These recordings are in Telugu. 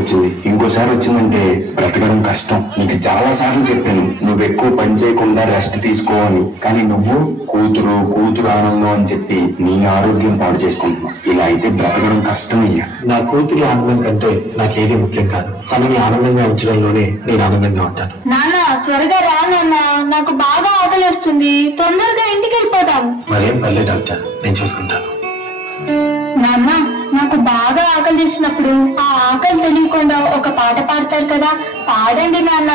వచ్చింది. ఇంకోసారి వచ్చిందంటే బ్రతకడం కష్టం. నీకు చాలా సార్లు చెప్పాను నువ్వు ఎక్కువ పని చేయకుండా రెస్ట్ తీసుకో అని. కానీ నువ్వు కూతురు ఆనందం అని చెప్పి నీ ఆరోగ్యం పాడు చేసుకుంటున్నావు. ఇలా అయితే బ్రతకడం కష్టం అయ్యా. నా కూతురి ఆనందం కంటే నాకేది ముఖ్యం కాదు. తనని ఆనందంగా ఉంచడంలోనే నేను ఆనందంగా ఉంటాను. నాన్న త్వరగా రా నాన్న, నాకు బాగా ఆకలిస్తుంది. తొందరగా ఇంటికి వెళ్ళిపోతాం. మరేం పర్లేదు డాక్టర్, నేను చూసుకుంటాను. నాన్న నాకు బాగా ఆకలి చేసినప్పుడు ఆ ఆకలి తెలియకుండా ఒక పాట పాడతారు కదా, పాడండి నాన్న.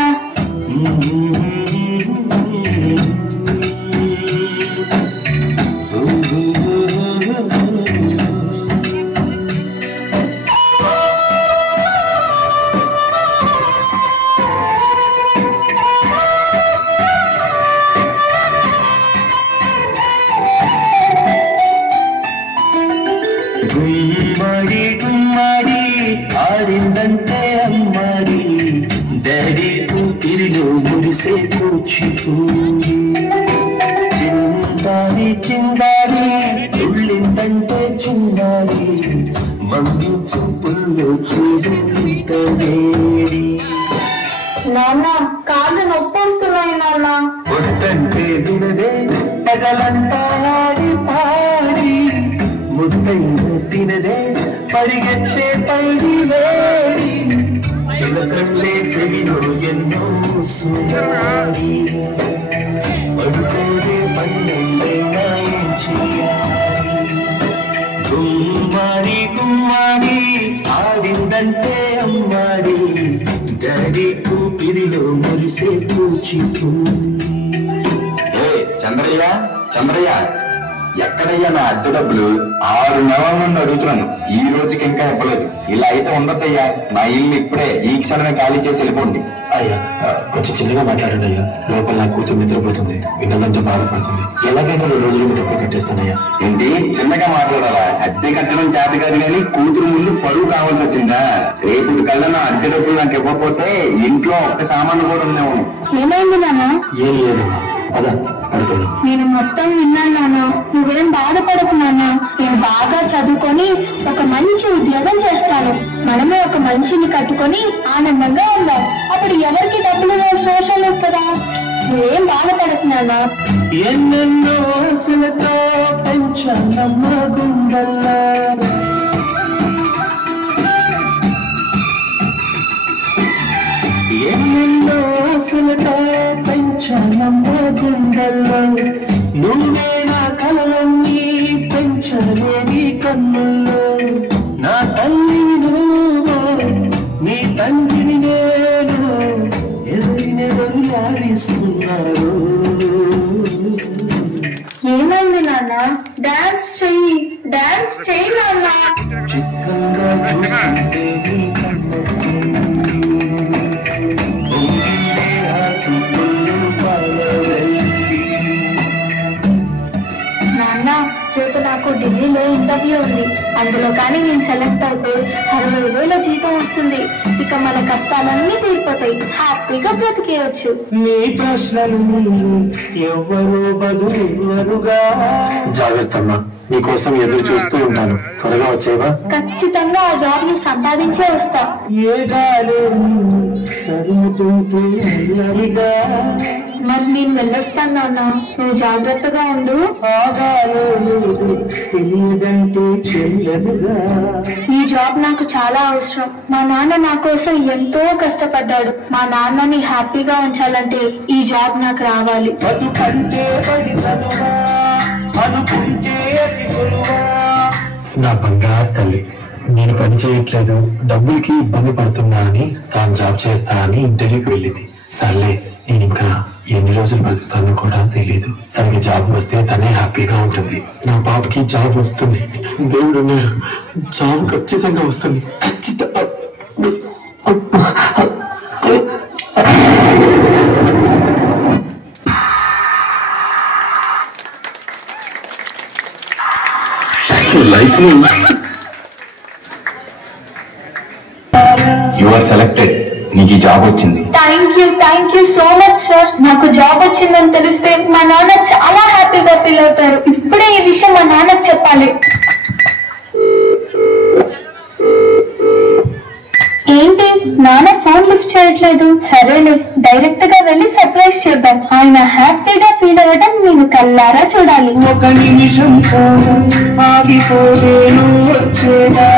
గుమ్మడి గుమ్మడి ఆడిందంటే అమ్మాడి, డాడీ ఊపిరిలో మురిసే కూచిపూడి. చిందాడి చిందాడి తుళ్ళిందంటే చిందాడి, మమ్మీ చూపుల్లో చూడింత వేడి. నాన్న కాళ్ళు నొప్పి వస్తున్నాయి నాన్న. పొట్టంటే వినదే పగలంతా ఆడి పాడి, ముద్దైన తినదే పరిగెత్తే పైడి వేడి. చిలకల్లే చెవిలో ఎన్నో సునాడి, పడుకోదే పన్నెండే ఏం చెయ్యాలి. గుమ్మాడి గుమ్మాడి ఆడిందంటే అమ్మాడి, డాడీ ఊపిరిలో మురిసే కూచిపూడి. చంద్రయ్య ఎక్కడయ్యా నా అద్దె డబ్బులు? 6 నెలల నుండి అడుగుతున్నాను, ఈ రోజుకి ఇంకా ఇవ్వలేదు. ఇలా అయితే ఉండద్దయ్యా. నా ఇల్లు ఇప్పుడే ఈ క్షణమే ఖాళీ చేసి వెళ్ళిపోండి. అయ్యా కొంచెం చిన్నగా మాట్లాడండి అయ్యా. లోపల నా కూతురు నిద్రపోతుంది, విన్నదంతా బాధపడుతుంది. ఎలాగైనా 2 రోజులు మీ డబ్బులు కట్టేస్తానయ్యా. ఏంటి చిన్నగా మాట్లాడాలా? అద్దె కట్టడం చేత కాదు కానీ కూతురు ముందు పరువు కావాల్సి వచ్చిందా? రేపు కల్లా నా అద్దె డబ్బులు నాకు ఇవ్వకపోతే ఇంట్లో ఒక్క సామాను కూడా ఉన్నాము. ఏమైంది నాన్న? ఏం లేదమ్మా, పద పడుకుందాం. నేను మొత్తం విన్నాను నాన్న, నువ్వేం బాధపడకు నాన్న. నేను బాగా చదువుకొని ఒక మంచి ఉద్యోగం చేస్తాను. మనమే ఒక మంచిని కట్టుకొని ఆనందంగా ఉందాం. అప్పుడు ఎవరికి డబ్బులు ఇవ్వాల్సిన అవసరం లేదు కదా. నువ్వేం బాధపడకు నాన్న. ఎన్నెన్నో ఆశలతో పెంచానమ్మ గుండెల్లో, ఎన్నెన్నో ఆశలతో పెంచానమ్మ గుండెల్లో, నువ్వే నా కలలన్నీ పెంచలే నీ కన్నుల్లో. నా తల్లిని నువ్వు, నీ తండ్రిని నేను, ఎవరినెవరు లాగిస్తున్నారు. ఏమైంది నాన్న? డాన్స్ చెయ్యి నాన్న. చిత్రంగా చూస్తుంటే నీ కళ్ళకి పొంగిందే ఆ చూపులు పాలవెల్లి. నాన్న రేపు నాకు ఢిల్లీలో ఇంటర్వ్యూ ఉంది. అందులో కానీ నేను సెలెక్ట్ అయితే 60,000 జీతం వస్తుంది. ఇక మన కష్టాలన్నీ తీరిపోతాయి, హ్యాపీగా బ్రతికేయచ్చు. నీ ప్రశ్నలు ఎవరో బదులుగా. జాగ్రత్త అమ్మా, నీకోసం ఎదురు చూస్తూ ఉంటాను. త్వరగా వచ్చేవా? ఖచ్చితంగా ఆ జాబ్ ని సంపాదించే వస్తా. ఏ గాలో నిన్ను తరుముతుంటే అల్లరిగా. మరి నేను వెళ్ళొస్తాను నాన్న, నువ్వు జాగ్రత్తగా ఉండు. ఆగాలో లేదు తెలియదంటే చెల్లదుగా. ఈ జాబ్ నాకు చాలా అవసరం. మా నాన్న నా కోసం ఎంతో కష్టపడ్డాడు. మా నాన్నని హ్యాపీగా ఉంచాలంటే ఈ జాబ్ నాకు రావాలి. బతుకంటే పడి చదువా అనుకుంటే అతి సులువా. నా బంగారు తల్లి, నేను పని చేయట్లేదు, డబ్బులకి ఇబ్బంది పడుతున్నా అని తాను జాబ్ చేస్తా అని ఇంటర్వ్యూకి వెళ్ళింది. సర్లే, నేను ఇంకా ఎన్ని రోజులు బతుకుతానో కూడా తెలీదు. తనకి జాబ్ వస్తే తనే హ్యాపీగా ఉంటుంది. నా పాపకి జాబ్ వస్తుంది, దేవుడు జాబ్ ఖచ్చితంగా వస్తుంది. ఖచ్చితంగా. Life you are selected. నీకు ఈ జాబ్ వచ్చింది. Thank you so much sir. నాకు జాబ్ వచ్చిందని తెలిస్తే మా నాన్న చాలా హ్యాపీగా ఫీల్ అవుతారు. ఇప్పుడే ఈ విషయం మా నాన్నకు చెప్పాలి. ఏంటి నాన్న ఫోన్ లిఫ్ట్ చేయట్లేదు? సరేలే, డైరెక్ట్ గా వెళ్ళి సర్ప్రైజ్ చేద్దాం. ఆయన హ్యాపీగా ఫీల్ అవ్వడం నేను కల్లారా చూడాలి. ఒక నిమిషం కూడా ఆగిపోలేను వచ్చేదా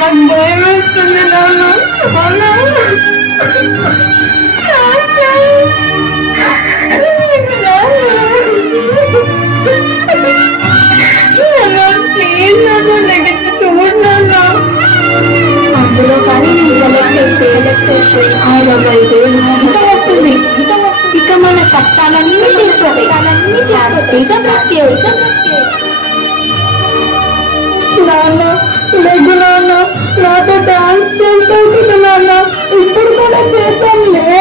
నాకు భయం వేస్తుంది నాన్న. ప్లీజ్ నాన్న లెగెత్తి చూడన్నా. అందులో కానీ నేను సెలెక్ట్ అయితే ఇంత వస్తుంది. ఇక మన కష్టాలన్నీ తీసుకోవాలి. నాన్న లేదు నాన్న, నాతో డాన్స్ చేస్తావు కదా నాన్న, ఇప్పుడు కూడా చేద్దాంలే.